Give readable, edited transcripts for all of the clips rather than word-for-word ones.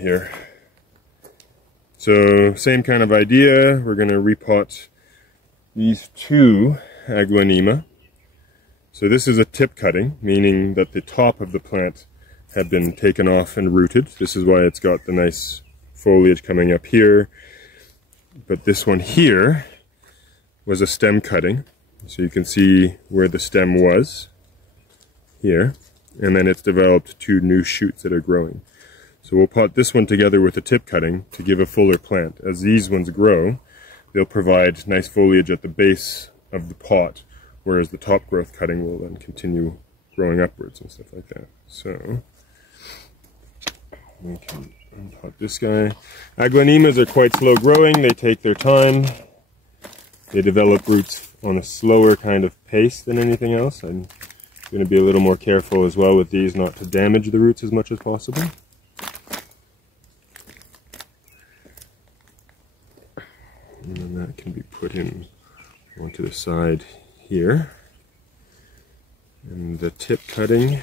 here. So same kind of idea. We're going to repot these two Agleonema. So this is a tip cutting, meaning that the top of the plant had been taken off and rooted. This is why it's got the nice foliage coming up here. But this one here was a stem cutting. So you can see where the stem was here. And then it's developed two new shoots that are growing. So we'll pot this one together with a tip cutting to give a fuller plant. As these ones grow, they'll provide nice foliage at the base of the pot, whereas the top growth cutting will then continue growing upwards and stuff like that. So we can unpot this guy. Agleonemas are quite slow growing. They take their time. They develop roots on a slower kind of pace than anything else. I'm going to be a little more careful as well with these, not to damage the roots as much as possible. And then that can be put in onto the side here. And the tip cutting.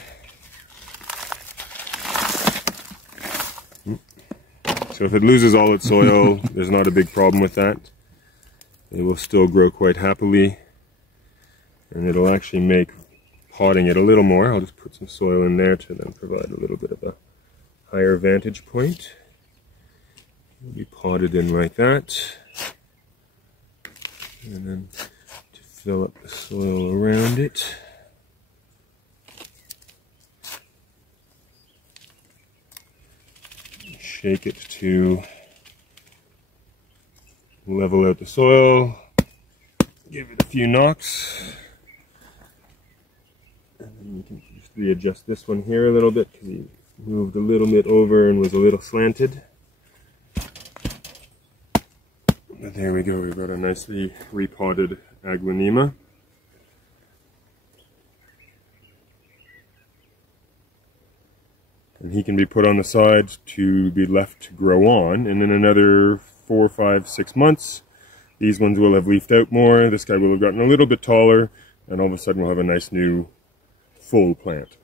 So if it loses all its soil, there's not a big problem with that. It will still grow quite happily. And it'll actually make potting it a little more. I'll just put some soil in there to then provide a little bit of a higher vantage point. It'll be potted in like that. And then to fill up the soil around it. Shake it to level out the soil. Give it a few knocks. And then you can just readjust this one here a little bit because he moved a little bit over and was a little slanted. But there we go, we've got a nicely repotted Agleonema. And he can be put on the side to be left to grow on, and in another 4, 5, 6 months, these ones will have leafed out more, this guy will have gotten a little bit taller, and all of a sudden we'll have a nice new full plant.